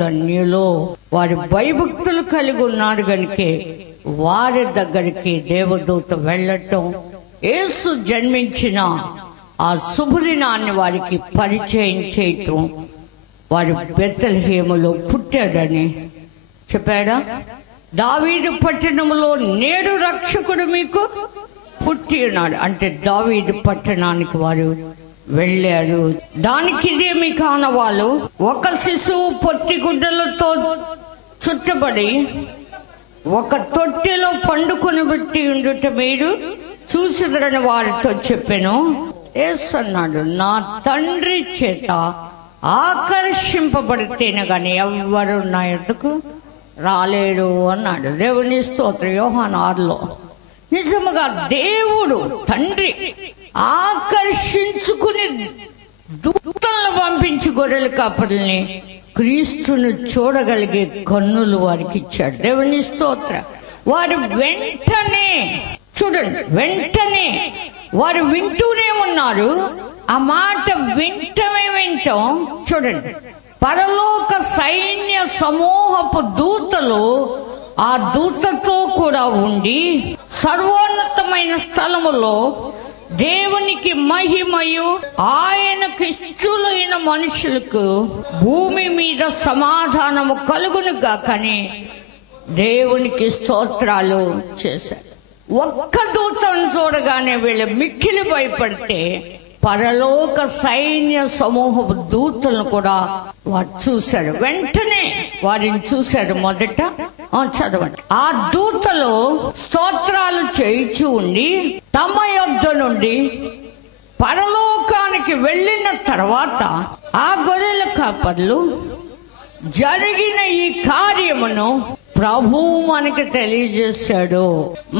ధన్యులు. వారి భయభక్తులు కలిగి ఉన్నారు గనుకే వారి దగ్గరికి దేవదూత వెళ్ళటం, యేసు జన్మించిన ఆ శుభదినాన్ని వారికి పరిచయం చేయటం, వారి బెత్లెహేములో పుట్టాడని చెప్పాడా? దావీదు పట్టణంలో నేడు రక్షకుడు మీకు పుట్టి ఉన్నాడు అంటే దావీదు పట్టణానికి వారు వెళ్ళారు. దానికి ఇదేమి కానవాళ్ళు, ఒక శిశువు పొట్టి గుడ్డలతో చుట్టబడి ఒక తొట్టెలో పండుకొని పెట్టి ఉండుట మీరు చూసిరని వారితో చెప్పాను. యేసు అన్నాడు, నా తండ్రి చేత ఆకర్షింపబడితేనే గాని ఎవ్వరు నా ఎద్దకు రాలేరు అన్నాడు. దేవుని స్తోత్రం. యోహాను 6లో నిజముగా దేవుడు తండ్రి ఆకర్షించుకుని దూతలను పంపించి గొర్రెల కాపరుల్ని క్రీస్తును చూడగలిగే కన్నులు వారికి ఇచ్చాడు. దేవుని స్తోత్రం. వారు వెంటనే చూడండి, వెంటనే వారు వింటూనే ఉన్నారు. ఆ మాట వింటమే వింటాం. చూడండి, పరలోక సైన్య సమూహపు దూతలు ఆ దూతతో కూడా ఉండి సర్వోన్నతమైన స్థలములో దేవునికి మహిమయు ఆయనకు ఇష్టలైన మనుషులకు భూమి మీద సమాధానము కలుగును గాకని దేవునికి స్తోత్రాలు చేశారు. ఒక్క దూతను చూడగానే వీళ్ళు మిక్కిలి భయపడితే పరలోక సైన్య సమూహపు దూతలను కూడా వారు చూశాడు. వెంటనే వారిని చూశాడు. మొదట చదవండి. ఆ దూతలు స్తోత్రాలు చేయించు ఉండి తమ యొద్ద నుండి పరలోకానికి వెళ్ళిన తర్వాత ఆ గొర్రెల కాపర్లు జరిగిన ఈ కార్యమును ప్రభువు మనకి తెలియజేశాడు.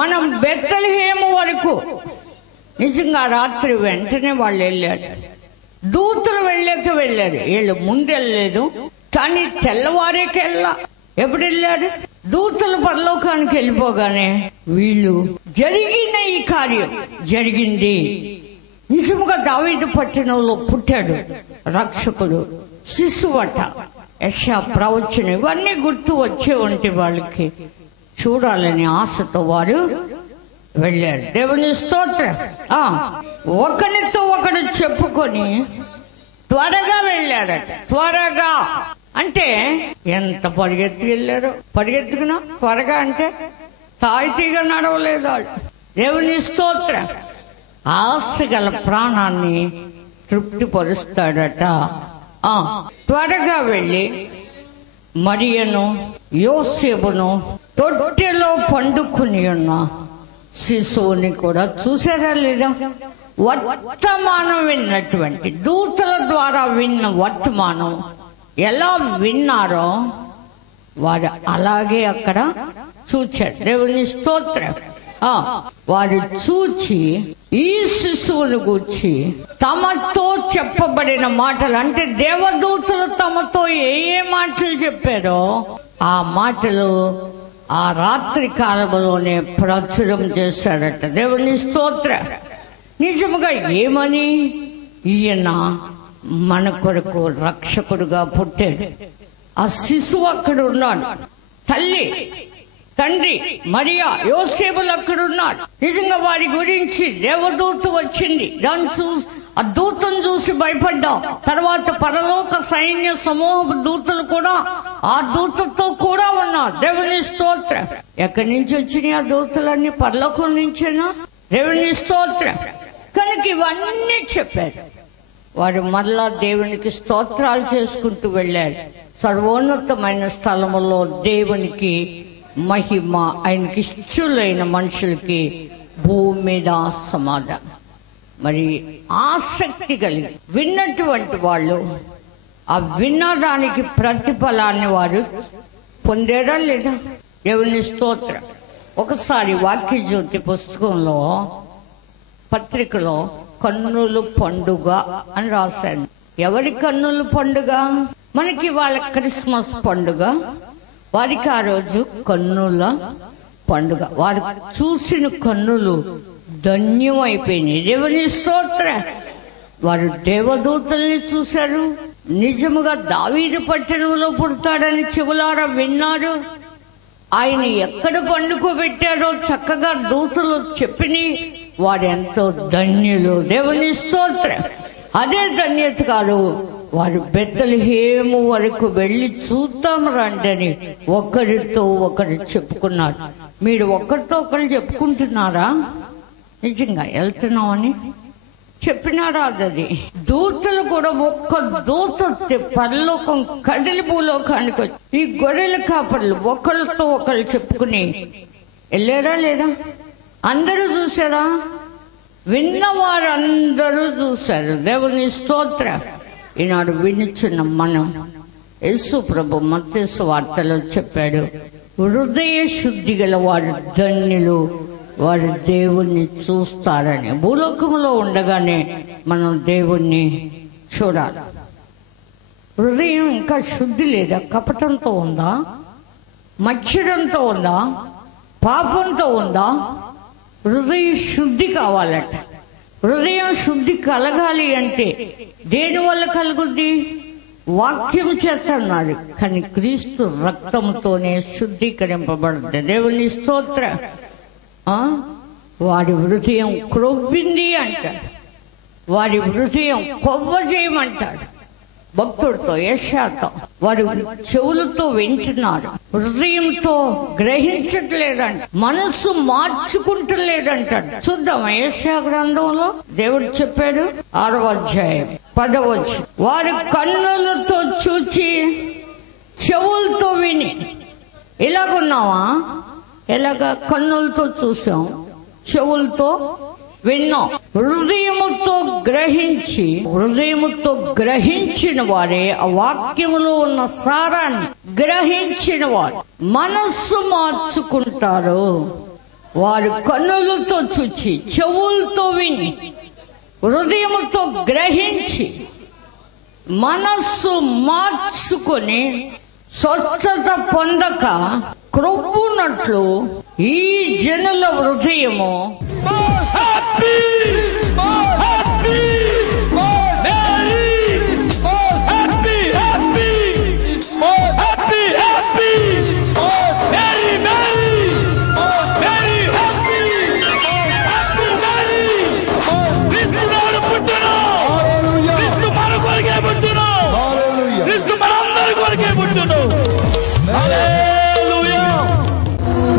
మనం బెత్లెహేము వరకు నిజంగా రాత్రి వెంటనే వాళ్ళు వెళ్ళారు. దూతలు వెళ్ళాక వెళ్ళారు. వీళ్ళు ముందెళ్ళలేదు, కానీ తెల్లవారేకెళ్ళా. ఎప్పుడు వెళ్ళారు? దూతలు పరలోకానికి వెళ్ళిపోగానే వీళ్ళు జరిగిన ఈ కార్యం జరిగింది. నిజముగా దావీదు పట్టణంలో పుట్టాడు రక్షకుడు, శిశువట. యెషయా ప్రవచనం ఇవన్నీ గుర్తు వచ్చే ఉంటే వాళ్ళకి చూడాలని ఆశతో వారు వెళ్ళారు. దేవుని స్తోత్రం. ఒకరితో ఒకడు చెప్పుకొని త్వరగా వెళ్ళారట. త్వరగా అంటే ఎంత పరిగెత్తి వెళ్ళారు. పరిగెత్తుకున్నా త్వరగా అంటే తాయితీగా నడవలేదు వాళ్ళు. దేవుని స్తోత్రం. ఆశ గల ప్రాణాన్ని తృప్తిపరుస్తాడట. త్వరగా వెళ్ళి మరియను యోసేపును తొట్టెలో పండుకుని ఉన్న శిశువుని కూడా చూసారా లేదా? వర్తమానం విన్నటువంటి దూతల ద్వారా విన్న వర్తమానం ఎలా విన్నారో వారు అలాగే అక్కడ చూచారు. దేవుని స్తోత్రం. వారు చూచి ఈ శిశువుని గూర్చి తమతో చెప్పబడిన మాటలు, అంటే దేవదూతలు తమతో ఏ మాటలు చెప్పారో ఆ మాటలు ఆ రాత్రి కాలంలోనే ప్రచురం చేశాడట. దేవుని స్తోత్రం. నిజముగా ఏమని? ఈయన మన కొరకు రక్షకుడుగా పుట్టాడు. ఆ శిశువు అక్కడ ఉన్నాడు. తల్లి తండ్రి మరియా యోసేపులు అక్కడ ఉన్నారు. నిజంగా వారి గురించి దేవదూత వచ్చింది. ఆ దూతను చూసి భయపడ్డాం. తర్వాత పరలోక సైన్య సమూహ దూతలు కూడా ఆ దూతతో కూడా ఉన్నారు. దేవుని స్తోత్రం. ఎక్కడి నుంచి వచ్చినాయి ఆ దూతలన్నీ? పరలోకం నుంచేనా? దేవుని స్తోత్రం. కనుక ఇవన్నీ చెప్పారు. వారు మరలా దేవునికి స్తోత్రాలు చేసుకుంటూ వెళ్ళారు. సర్వోన్నతమైన స్థలములో దేవునికి మహిమ, ఆయనకి ఇష్టలైన మనుషులకి భూమి మీద సమాధానం. మరి ఆసక్తి కలిగి విన్నటువంటి వాళ్ళు ఆ వినడానికి ప్రతిఫలాన్ని వారు పొందారా లేదా? దేవుని స్తోత్రం. ఒకసారి వాక్య జ్యోతి పుస్తకంలో పత్రికలో కన్నుల పండుగ అని రాశాను. ఎవరి కన్నుల పండుగ? మనకి వాళ్ళ క్రిస్మస్ పండుగ, వారికి ఆ రోజు కన్నుల పండుగ. వారు చూసిన కన్నులు ధన్యం అయిపోయినాయి. దేవుని స్తోత్రం. వారు దేవదూతల్ని చూశారు, నిజముగా దావీదు పట్టణంలో పుడతాడని చెవులారా విన్నారు. ఆయన ఎక్కడ పండుకోబెట్టారో చక్కగా దూతలు చెప్పిని. వారెంతో ధన్యులు. దేవుని స్తోత్రం. అదే ధన్యత కాదు, వారు బెత్లెహేము వరకు వెళ్ళి చూద్దాం రండి అని ఒకరితో ఒకరు చెప్పుకున్నారు. మీరు ఒకరితో ఒకరు చెప్పుకుంటున్నారా? నిజంగా వెళ్తున్నామని చెప్పినారా? అది దూతలు కూడా ఒక్క దూత పరలోకం కదిలి భూలోకానికి వచ్చి ఈ గొర్రెల కాపర్లు ఒకరితో ఒకరు చెప్పుకుని వెళ్ళారా లేదా? అందరూ చూసారా? విన్నవారు అందరూ చూశారు. దేవుని స్తోత్రం. ఈనాడు వినుచున్న మనం, యేసు ప్రభు మత్తయి సువార్తలో చెప్పాడు, హృదయ శుద్ధి గల వారు ధన్యులు, వారు దేవుణ్ణి చూస్తారని. భూలోకంలో ఉండగానే మనం దేవుణ్ణి చూడాలి. హృదయం ఇంకా శుద్ధి లేదా? కపటంతో ఉందా? మచ్చడంతో ఉందా? పాపంతో ఉందా? హృదయ శుద్ధి కావాలట. హృదయం శుద్ధి కలగాలి అంటే దేని వల్ల కలుగుద్ది? వాక్యం చేత అన్నారు. కానీ క్రీస్తు రక్తంతోనే శుద్ధీకరింపబడుతుంది. దేవుని స్తోత్రం. వారి హృదయం క్రొవ్వింది అంటాడు, వారి హృదయం కొవ్వ చేయమంటాడు భక్తుడితో, యెషయాతో. వారి చెవులతో వింటున్నారు, హృదయంతో గ్రహించట్లేదంట, మనస్సు మార్చుకుంటలేదంటాడు. చూద్దాం యెషయా గ్రంథంలో దేవుడు చెప్పాడు, 6వ అధ్యాయం 10వ వచనం. వారి కన్నులతో చూచి చెవులతో విని. ఇలాగున్నావా? ఎలాగా? కన్నులతో చూసాం, చెవులతో విన్నాం, హృదయముతో గ్రహించిన వారే ఆ వాక్యములో ఉన్న సారాన్ని గ్రహించిన వారు మనస్సు మార్చుకుంటారు. వారు కన్నులతో చూచి, చెవులతో విని, హృదయముతో గ్రహించి, మనస్సు మార్చుకొని స్వస్థత పొందక క్రొవ్వునట్లు ఈ జనుల హృదయము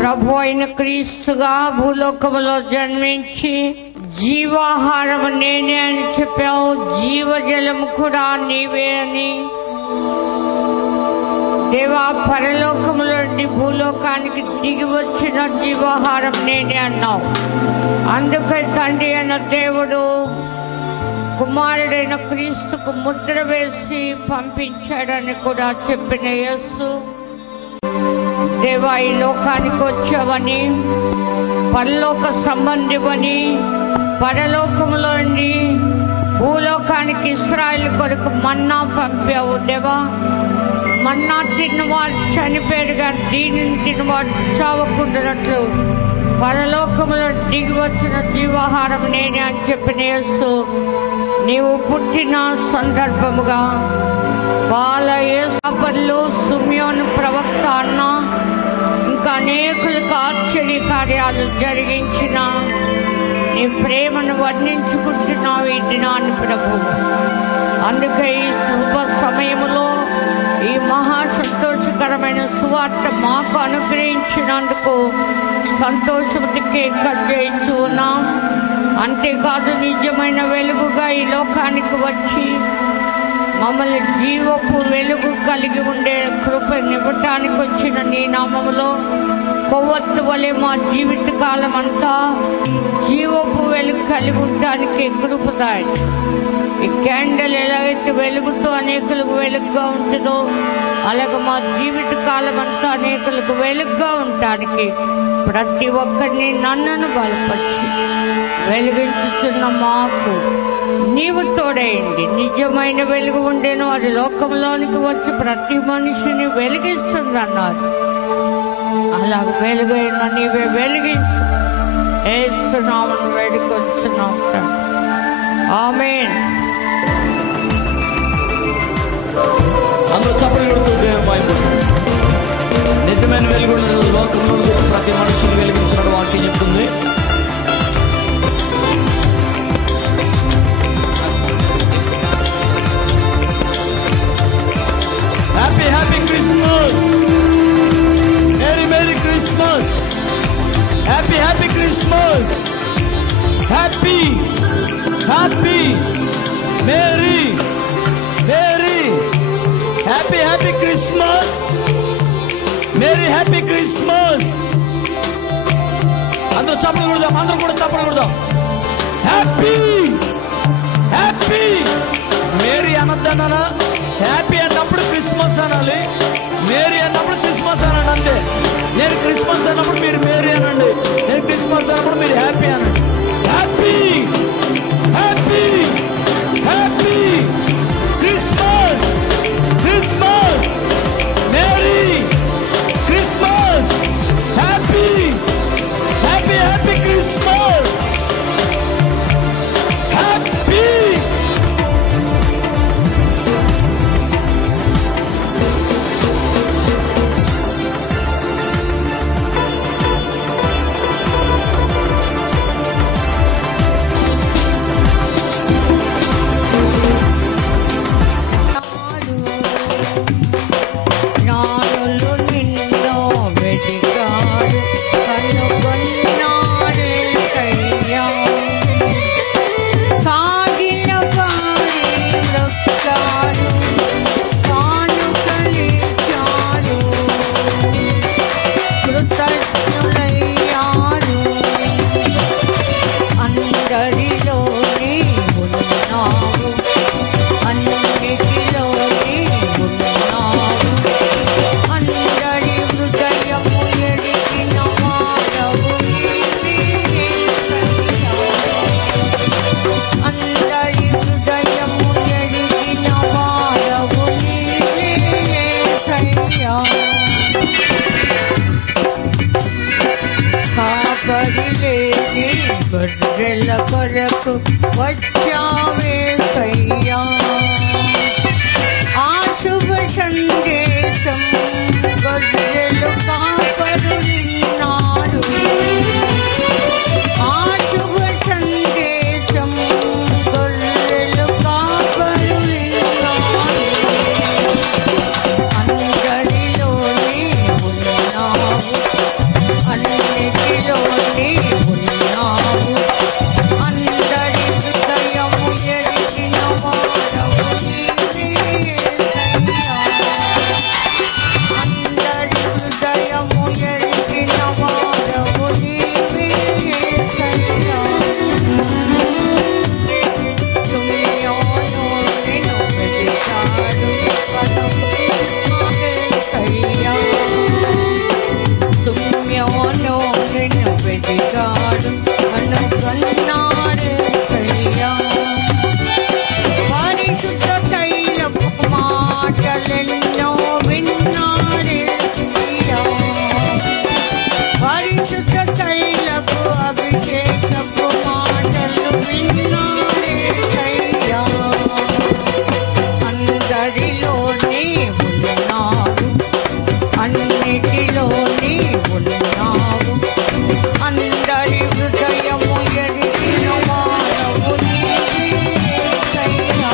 ప్రభు అయిన క్రీస్తుగా భూలోకములో జన్మించి జీవాహారం నేనే అని చెప్పావు, జీవజలము కూడా నీవే అని. దేవా, పరలోకములో నుండి భూలోకానికి దిగి వచ్చిన జీవాహారం నేనే అన్నావు. అందుకే తండ్రి అయిన దేవుడు కుమారుడైన క్రీస్తుకు ముద్ర వేసి పంపించాడని కూడా చెప్పిన యేసు, దేవా, ఈ లోకానికి వచ్చావని, పరలోక సంబంధివని, పరలోకములో నుండి భూలోకానికి ఇశ్రాయేలు కొరకు మన్నా పంపావు. దేవా, మన్నా తిన్నవాడు చనిపోయాడు కానీ దీనిని తిన్నవాడు చావకుండానట్లు పరలోకములో దిగి వచ్చిన జీవాహారం నేనే అని చెప్పిన యేసు, నీవు పుట్టిన సందర్భముగా బాలయేసు, సుమ్యోను ప్రవక్త అన్న, ఇంకా అనేకులకు ఆశ్చర్య కార్యాలు జరిగించిన నీ ప్రేమను వర్ణించుకుంటున్నావు ఈ దినాన్ని ప్రభు. అందుకే ఈ శుభ సమయంలో ఈ మహా సంతోషకరమైన సువార్త మాకు అనుగ్రహించినందుకు సంతోషంకి కట్ చేయించు ఉన్నాం. అంతేకాదు, నిజమైన వెలుగుగా ఈ లోకానికి వచ్చి మమ్మల్ని జీవపు వెలుగు కలిగి ఉండే కృపనివ్వటానికి వచ్చిన నీ నామములో కొవ్వొత్తు వలె మా జీవిత కాలం అంతా జీవపు వెలుగు కలిగి ఉండటానికి కృపదాయి. ఈ క్యాండిల్ ఎలాగైతే వెలుగుతూ అనేకులకు వెలుగుగా ఉంటుందో అలాగే మా జీవిత కాలం అంతా అనేకులకు వెలుగుగా ఉండటానికి ప్రతి ఒక్కరిని నన్ను బలపరిచి వెలిగించుతున్న మాకు నీవు తోడేయండి. నిజమైన వెలుగు ఉండేను, అది లోకంలోనికి వచ్చి ప్రతి మనిషిని వెలిగిస్తుంది అన్నారు. అలాగ వెలుగైన నీవే వెలిగించు. ఏస్తున్నామని వేడుకొచ్చున్నాం. ఆమేన్. అందరూ చప్పట్లు కొడుతూ దేవుని మహిమపరుద్దాం. నిజమైన వెలుగు లోకంలో ప్రతి మనిషిని వెలిగించిన వాక్యం చెప్తుంది. Happy happy Christmas, merry merry Christmas, happy happy Christmas, happy happy merry merry happy happy Christmas, merry happy Christmas. అందరూ చప్పట్లు కొడదాం, అందరూ కూడా చప్పట్లు కొడదాం. హ్యాపీ హ్యాపీ మేరీ అనొద్దన్నానా? హ్యాపీ అన్నప్పుడు క్రిస్మస్ అనాలి, మేరీ అన్నప్పుడు క్రిస్మస్ అనండి అంతే. నేను క్రిస్మస్ అన్నప్పుడు మీరు మేరీ అనండి, నేను క్రిస్మస్ అన్నప్పుడు మీరు హ్యాపీ అనండి. Happy happy happy Christmas, Christmas merry Christmas, happy happy happy Christmas, happy. గొర్రెల కొరకు వచ్చావే సయ్యా, ఆ శుభ సందేశం గొర్రెలు కాపరు విన్నారు, ఆ శుభ సందేశం గొర్రెలు కాపరు విన్నారు. అందరిలోనే ఉన్నావు, అన్నిటిలోనే ఉన్నావు, అందరి హృదయము ఎరిగిన వాడవు నీవే సయ్యా, అందరి హృదయము ఎరిగిన వాడవు నీవే సయ్యా. తుమ్యోను నిన్ను వెతికాడు కనుగొన్నాడే సయ్యా, తుమ్యోను నిన్ను వెతికాడు కనుగొన్నాడే సయ్యా. పరిశుద్ధ తైలపు మాటలెన్నో విన్నాడే సయ్యా, పరిశుద్ధ తైలపు అభిషేకపు మాటలు విన్నాడే సయ్యా. అందరిలోనే ఉన్నావు, అన్నిటిలోనే ఉన్నావు, అందరి హృదయము ఎరిగిన వాడవు నీవే సయ్యా,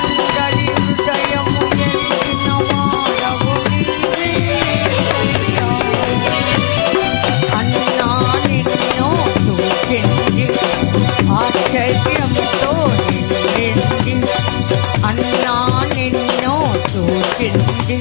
అందరి హృదయము ఎరిగిన వాడవు నీవే సయ్యా. అన్నా నిన్ను చూచింది ఆశ్చర్యంతో నిండింది, అన్నా నిన్ను చూచింది